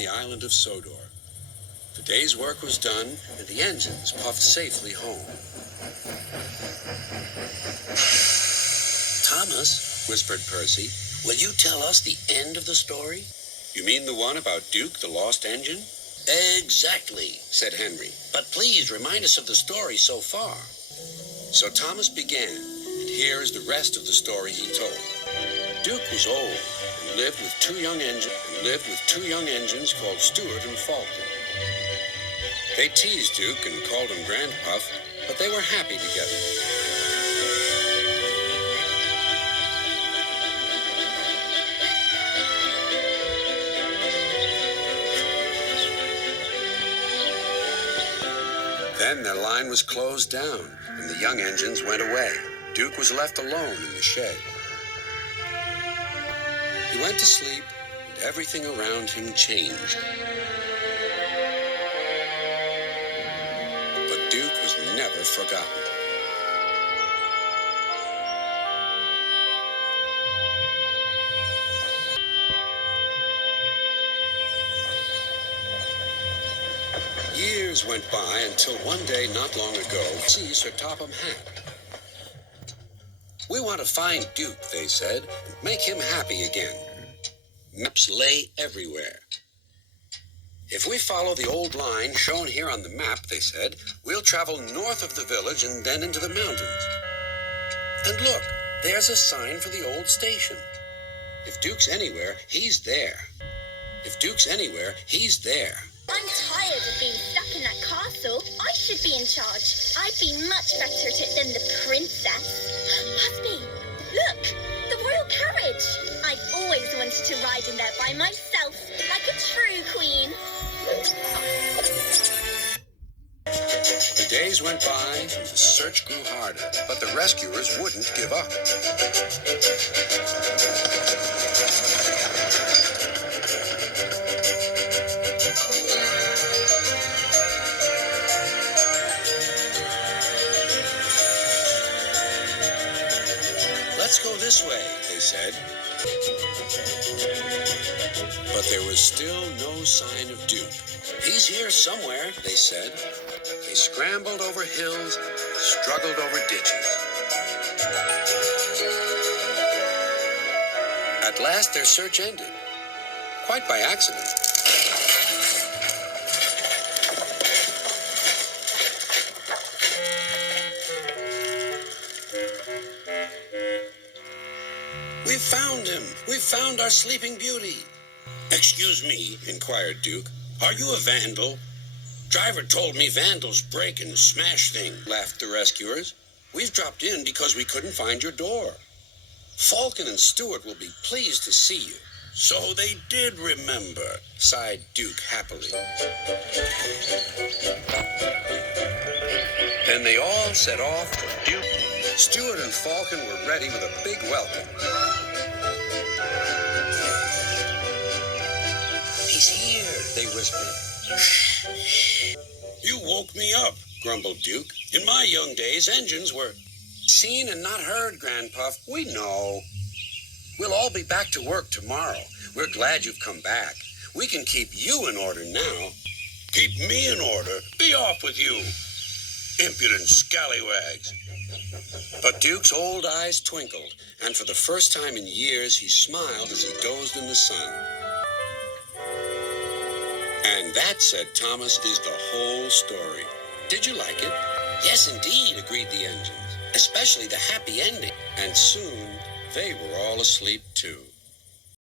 the island of Sodor. The day's work was done, and the engines puffed safely home. Thomas, whispered Percy. will you tell us the end of the story? You mean the one about Duke, the lost engine? Exactly, said Henry. but please remind us of the story so far. So Thomas began, and here is the rest of the story he told. Duke was old and lived with two young engines called Stuart and Falcon. They teased Duke and called him Grandpuff, but they were happy together. Then their line was closed down, and the young engines went away. Duke was left alone in the shed. He went to sleep, and everything around him changed. But Duke was never forgotten. Years went by until one day not long ago, seized her Topham hat. We want to find Duke, they said, and make him happy again. Maps lay everywhere. If we follow the old line shown here on the map, they said, we'll travel north of the village and then into the mountains. And look, there's a sign for the old station. If Duke's anywhere, he's there. If Duke's anywhere, he's there. I'm tired of being stuck in that castle. I should be in charge. I'd be much better at it than the princess. Must be. Look, the royal carriage. I've always wanted to ride in there by myself, like a true queen. The days went by, and the search grew harder, but the rescuers wouldn't give up. Let's go this way, they said. But there was still no sign of Duke. He's here somewhere, they said. They scrambled over hills, struggled over ditches. At last their search ended, quite by accident. We've found him! We've found our Sleeping Beauty! Excuse me, inquired Duke. Are you a vandal? Driver told me vandals break and smash things, laughed the rescuers. We've dropped in because we couldn't find your door. Falcon and Stuart will be pleased to see you. So they did remember, sighed Duke happily. Then they all set off for Duke. Stuart and Falcon were ready with a big welcome. He's here, they whispered. Shh, shh. You woke me up, grumbled Duke. In my young days, engines were seen and not heard, Grandpuff. We know. We'll all be back to work tomorrow. We're glad you've come back. We can keep you in order now. Keep me in order? Be off with you, impudent scallywags. But Duke's old eyes twinkled, and for the first time in years, he smiled as he dozed in the sun. And that, said Thomas, is the whole story. Did you like it? Yes, indeed, agreed the engines, especially the happy ending. And soon, they were all asleep, too.